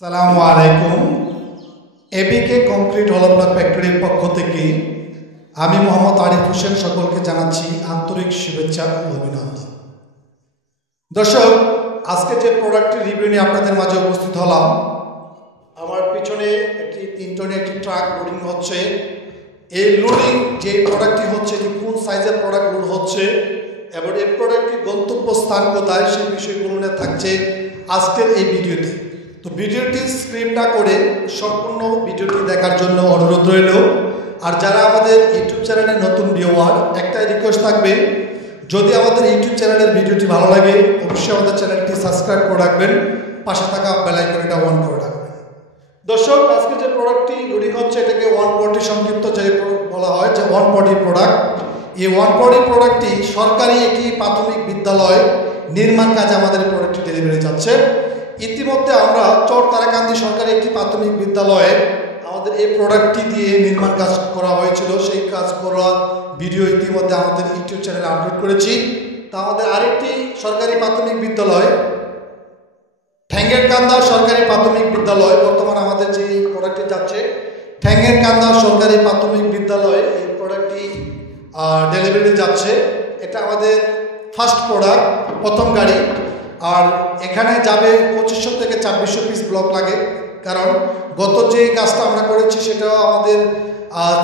আসসালামু আলাইকুম। এবিকে কংক্রিট হলো ব্লক ফ্যাক্টরির পক্ষ থেকে আমি মোহাম্মদ আরিফ হোসেন সকলকে জানাচ্ছি আন্তরিক শুভেচ্ছা ও অভিনন্দন। দর্শক, আজকে যে প্রোডাক্টটি রিভিউ নিয়ে আপনাদের মাঝে উপস্থিত হলাম, আমার পিছনে একটি 3 টনের একটি ট্রাক লোডিং হচ্ছে। এই লোডিং যে প্রোডাক্টটি হচ্ছে এটি কোন সাইজের প্রোডাক্ট লোড হচ্ছে এবং এই প্রোডাক্টটির গন্তব্যস্থান কোথায় সেই বিষয়গুলো নিয়ে থাকছে আজকের এই ভিডিওতে। তো ভিডিওটি স্ক্রিপ্ট না করে সম্পূর্ণ ভিডিওটি দেখার জন্য অনুরোধ রইল। আর যারা আমাদের ইউটিউব চ্যানেলে নতুন ভিউয়ার, একটাই রিকোয়েস্ট থাকবে, যদি আমাদের ইউটিউব চ্যানেলের ভিডিওটি ভালো লাগে অবশ্যই আমাদের চ্যানেলটি সাবস্ক্রাইব করে রাখবেন, পাশে থাকা বেল আইকনটা অন করে রাখবেন। দর্শক, আজকে যে প্রোডাক্টটি লোডিং হচ্ছে এটাকে 140 সংক্ষিপ্ত যে বলা হয়, যে 140 প্রোডাক্ট। এই 140 প্রোডাক্টটি সরকারি একটি প্রাথমিক বিদ্যালয় নির্মাণ কাজে আমাদের প্রোডাক্টটি ডেলিভারি যাচ্ছে। ইতিমধ্যে আমরা চর তারাকান্দি সরকারি একটি প্রাথমিক বিদ্যালয়ে আমাদের এই প্রোডাক্টটি দিয়ে নির্মাণ কাজ করা হয়েছিল। সেই কাজ করার ভিডিও ইতিমধ্যে আমাদের ইউটিউব চ্যানেলে আপলোড করেছি। তা আমাদের আরেকটি সরকারি প্রাথমিক বিদ্যালয় ঠ্যাঙ্গেরকান্দা সরকারি প্রাথমিক বিদ্যালয়, বর্তমানে আমাদের যে প্রোডাক্টটি যাচ্ছে ঠ্যাঙ্গেরকান্দা সরকারি প্রাথমিক বিদ্যালয়ে এই প্রোডাক্টটি ডেলিভারি যাচ্ছে। এটা আমাদের ফার্স্ট প্রোডাক্ট, প্রথম গাড়ি। আর এখানে যাবে 2500 থেকে 2600 পিস ব্লক লাগে, কারণ গত যে কাজটা আমরা করেছি সেটাও আমাদের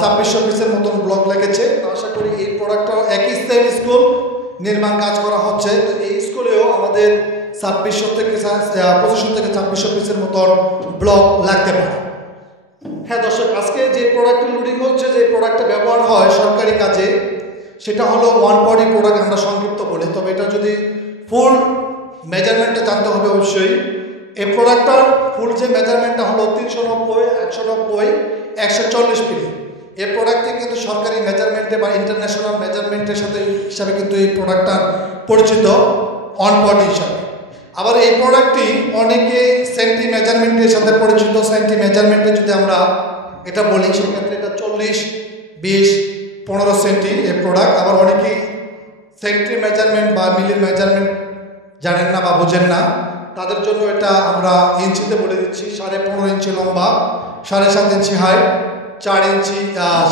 2600 পিসের মতন ব্লক লেগেছে। তো আশা করি এই প্রোডাক্টটাও একই সেম স্কুল নির্মাণ কাজ করা হচ্ছে। তো এই স্কুলেও আমাদের 2500 থেকে 2600 পিসের মতন ব্লক লাগতে পারে। হ্যাঁ দর্শক, আজকে যে প্রোডাক্টটি লোডিং হচ্ছে, যে প্রোডাক্টটা ব্যবহার হয় সরকারি কাজে, সেটা হলো 140 প্রোডাক্ট আমরা সংক্ষিপ্ত বলি। তবে এটা যদি ফুল মেজারমেন্টটা জানতে হবে অবশ্যই। এই প্রোডাক্টটার ফুল যে মেজারমেন্টটা হলো 390, 190, 140 পিলি। এই প্রোডাক্টটি কিন্তু সরকারি মেজারমেন্টে বা ইন্টারন্যাশনাল মেজারমেন্টের সাথে হিসাবে কিন্তু এই প্রোডাক্টটা পরিচিত 140 হিসাবে। আবার এই প্রোডাক্টটি অনেকে সেন্টি মেজারমেন্টের সাথে পরিচিত। সেন্টি মেজারমেন্টে যদি আমরা এটা বলি সেক্ষেত্রে এটা 40, 20, 15 সেন্টি এই প্রোডাক্ট। আবার অনেকেই সেন্টি মেজারমেন্ট বা মিলির মেজারমেন্ট জানেন না বা বোঝেন না, তাদের জন্য এটা আমরা ইঞ্চিতে বলে দিচ্ছি। 15.5 ইঞ্চি লম্বা, 7.5 ইঞ্চি হাইট, 4 ইঞ্চি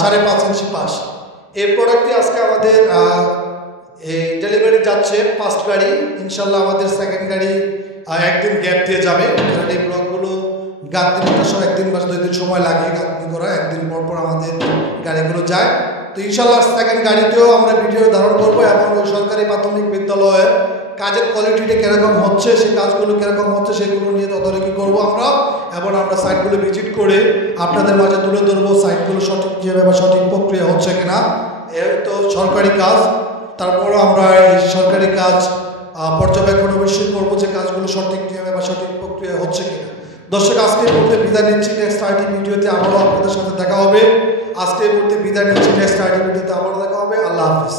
5.5 ইঞ্চি পাশ। এই প্রোডাক্টটি আজকে আমাদের এই ডেলিভারি যাচ্ছে ফার্স্ট গাড়ি। ইনশাল্লাহ আমাদের সেকেন্ড গাড়ি একদিন গ্যাপ দিয়ে যাবে। এই ব্লকগুলো গাঁথনিটা সব একদিন বা 2 দিন সময় লাগে গাঁথনি করা, একদিন পর পর আমাদের গাড়িগুলো যায়। তো ইনশাল্লাহ সেকেন্ড গাড়িতেও আমরা ভিডিও ধারণ করবো এবং ওই সরকারি প্রাথমিক বিদ্যালয়ে কাজের কোয়ালিটিটা কীরকম হচ্ছে, সেই কাজগুলো কীরকম হচ্ছে সেগুলো নিয়ে তদারকি করবো আমরা, এবং আমরা সাইটগুলো ভিজিট করে আপনাদের মাঝে তুলে ধরবো সাইটগুলো সঠিক যেভাবে বা সঠিক প্রক্রিয়া হচ্ছে কিনা। এর তো সরকারি কাজ, তারপরও আমরা এই সরকারি কাজ পর্যবেক্ষণ অবশ্যই করবো যে কাজগুলো সঠিক নিয়মে বা সঠিক প্রক্রিয়া হচ্ছে কিনা। দর্শক, আজকে বলতে বিদায় নিচ্ছি। নেক্সট আইটি ভিডিওতে আবারও আপনাদের সাথে দেখা হবে। আজকে বলতে বিদায় নিচ্ছি। নেক্সট আইটি ভিডিওতে আবারও দেখা হবে। আল্লাহ হাফিজ।